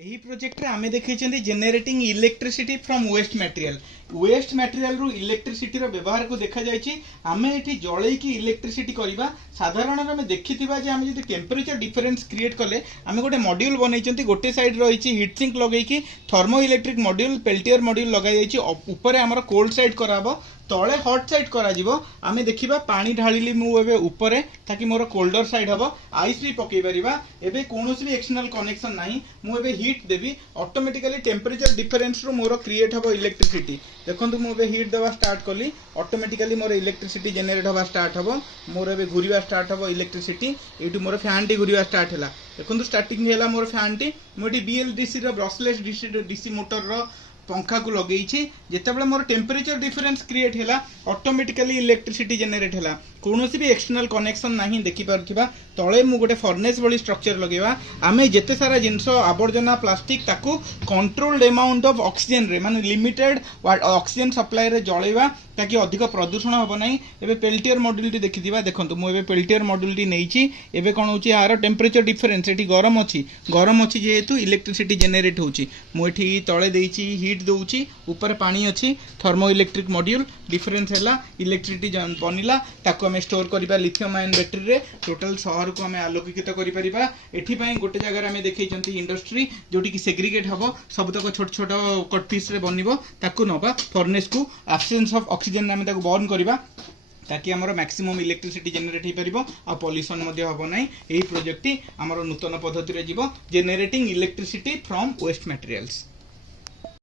ଏହି ପ୍ରୋଜେକ୍ଟରେ ଆମେ ଦେଖେଇଛନ୍ତି generating electricity from waste material ରୁ ଇଲେକ୍ଟ୍ରିସିଟି ର ବ୍ୟବହାର को देखा जायछि। आमे एठी जळैकी इलेक्ट्रिसिटी करिबा साधारण आमे देखिथिबा जे आमे जदि टेम्परेचर डिफरेंस क्रिएट कले आमे गोटे मॉड्यूल बनैछंती गोटे साइड रहिछि हीट सिंक लगैकी thermoelectric module Peltier module लगाइ जायछि ऊपर हमर कोल्ड साइड कराबो तले हॉट साइड करा जिवो आमे देखिबा पानी ढाळिली मु एबे ऊपर ताकि मोर कोल्डर साइड हबो आइस भी पकई परिबा एबे कोनोसी भी एक्सटर्नल कनेक्शन नाही मु एबे हीट देबी ऑटोमेटिकली टेम्परेचर डिफरेंस रो मोर क्रिएट हबो इलेक्ट्रिसिटी देखंतु मु एबे हीट देवा स्टार्ट कली ऑटोमेटिकली मोर इलेक्ट्रिसिटी जनरेट हबा स्टार्ट हबो मोर एबे घुरिबा स्टार्ट हबो इलेक्ट्रिसिटी एटू मोर फैन टी घुरिबा स्टार्ट हैला देखंतु स्टार्टिंग हैला मोर फैन टी मोटी बीएलडीसी रो ब्रशलेस डीसी मोटर रो पंखा को लगे जितेबाला मोर टेम्परेचर डिफरेंस क्रिएट हैला ऑटोमेटिकली इलेक्ट्रिसिटी जनरेट हैला कोनोसी भी एक्सटर्नल कनेक्शन नहीं देखि पारथिबा तळे मु गोटे फर्नेस वाली स्ट्रक्चर लगेवा आमे जेते सारा जिंस आवर्जना प्लास्टिक ताकू कंट्रोल्ड अमाउंट ऑफ ऑक्सीजन रे माने लिमिटेड ऑक्सीजन सप्लाई रे जळेवा ताकि अधिक प्रदूषण होबो नाही। एबे पेल्टियर मॉड्यूल टी देखिदिबा देखंतु मु एबे पेल्टियर मॉड्यूल टी नेइची एबे कोन होची यार टेम्परेचर डिफरेंस एटी गरम अछि जेहेतु इलेक्ट्रिसिटी जनरेट होची मु एठी तळे देइची हीट दउची ऊपर पानी अछि थर्मो इलेक्ट्रिक मॉड्यूल डिफरेंस हैला इलेक्ट्रिसिटी बनिला ताको हमें स्टोर करिबा लिथियम आयन बैटरी रे टोटल शहर को हमें आलोकित करि परिबा एठी पई गोटे जगह हमें देखैचंती इंडस्ट्री जोटी कि सेग्रीगेट हबो सब तक छोट छोट कट पीस रे बनिबो ताको नबा फर्नेस को एब्सेंस ऑफ ऑक्सीजन हमें ताको बर्न करिबा ताकि आमर मैक्सिमम इलेक्ट्रिसिटी जनरेट हो पारिबो आ पॉल्यूशन मध्ये हबो नै। एही प्रोजेक्ट टी आमर नूतन पद्धति रे जीवो generating electricity from waste materials.